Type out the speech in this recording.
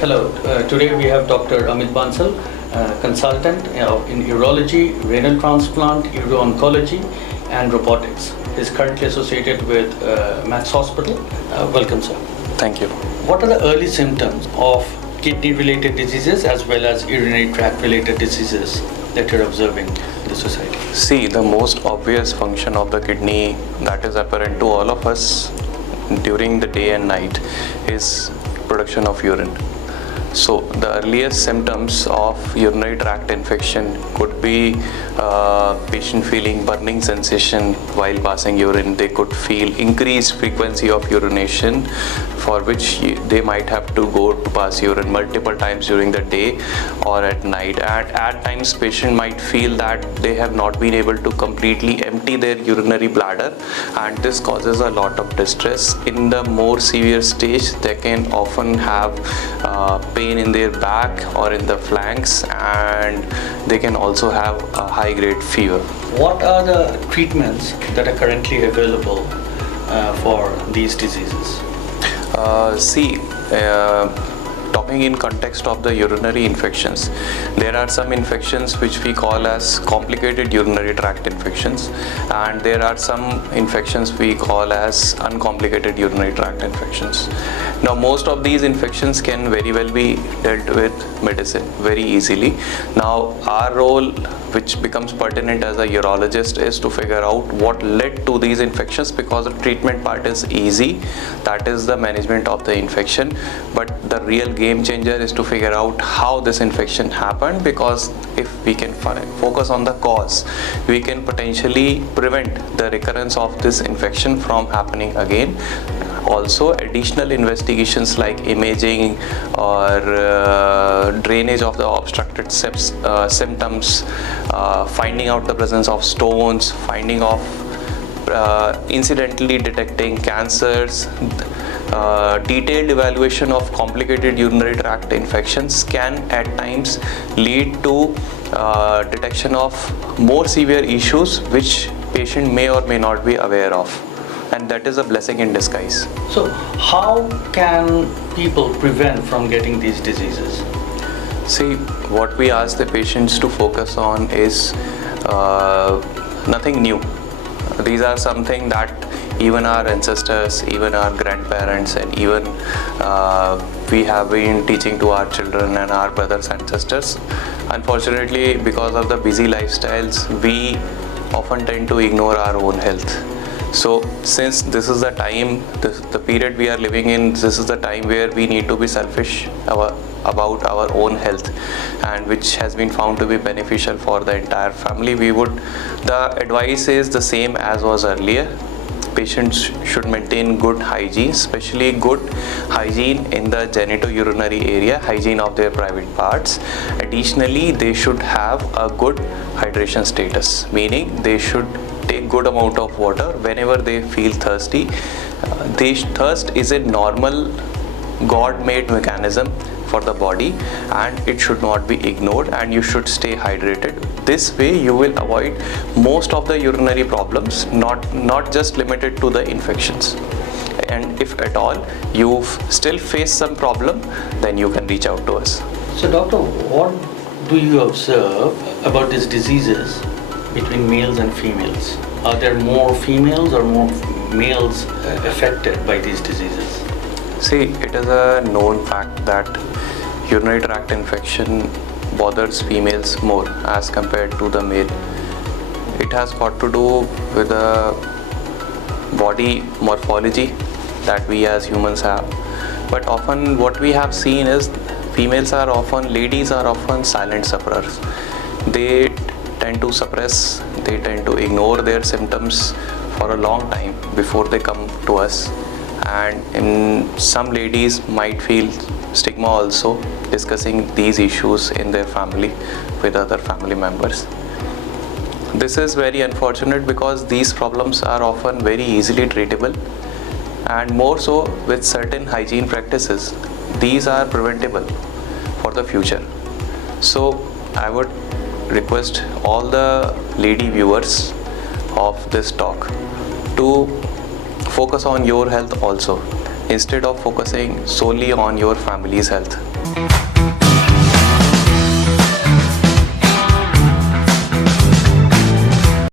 Hello, today we have Dr. Amit Bansal, consultant in urology, renal transplant, uro-oncology and robotics. He is currently associated with Max Hospital. Welcome, sir. Thank you. What are the early symptoms of kidney-related diseases as well as urinary tract-related diseases that you're observing in the society? See, the most obvious function of the kidney that is apparent to all of us during the day and night is production of urine. So the earliest symptoms of urinary tract infection could be patient feeling burning sensation while passing urine. They could feel increased frequency of urination, for which they might have to go to pass urine multiple times during the day or at night. And at times patient might feel that they have not been able to completely empty their urinary bladder, and this causes a lot of distress. In the more severe stage, they can often have pain in their back or in the flanks, and they can also have a high grade fever. What are the treatments that are currently available for these diseases? Talking in context of the urinary infections, there are some infections which we call as complicated urinary tract infections, and there are some infections we call as uncomplicated urinary tract infections. Now, most of these infections can very well be dealt with medicine very easily. Now, our role, which becomes pertinent as a urologist, is to figure out what led to these infections, because the treatment part is easy, that is the management of the infection, but the real game changer is to figure out how this infection happened, because if we can focus on the cause, we can potentially prevent the recurrence of this infection from happening again. Also, additional investigations like imaging or drainage of the obstructed symptoms, finding out the presence of stones, finding of incidentally detecting cancers, detailed evaluation of complicated urinary tract infections can at times lead to detection of more severe issues which patient may or may not be aware of, and that is a blessing in disguise. So how can people prevent from getting these diseases? See, what we ask the patients to focus on is nothing new. These are something that even our ancestors, even our grandparents, and even we have been teaching to our children and our brothers and sisters. Unfortunately, because of the busy lifestyles, we often tend to ignore our own health. So since this is the time, the period we are living in, this is the time where we need to be selfish about our own health, and which has been found to be beneficial for the entire family. The advice is the same as was earlier. Patients should maintain good hygiene, especially good hygiene in the genitourinary area, hygiene of their private parts. Additionally, they should have a good hydration status, meaning they should take good amount of water whenever they feel thirsty. Thirst is a normal God-made mechanism for the body, and it should not be ignored, and you should stay hydrated. This way you will avoid most of the urinary problems, not just limited to the infections. And if at all you still face some problem, then you can reach out to us. So doctor, what do you observe about these diseases between males and females? Are there more females or more males affected by these diseases? See, it is a known fact that urinary tract infection bothers females more as compared to the male. It has got to do with the body morphology that we as humans have. But often what we have seen is ladies are often silent sufferers. They tend to suppress, they tend to ignore their symptoms for a long time before they come to us. And some ladies might feel stigma also discussing these issues in their family with other family members. This is very unfortunate because these problems are often very easily treatable, and more so with certain hygiene practices. These are preventable for the future. So I would request all the lady viewers of this talk to focus on your health also. instead of focusing solely on your family's health.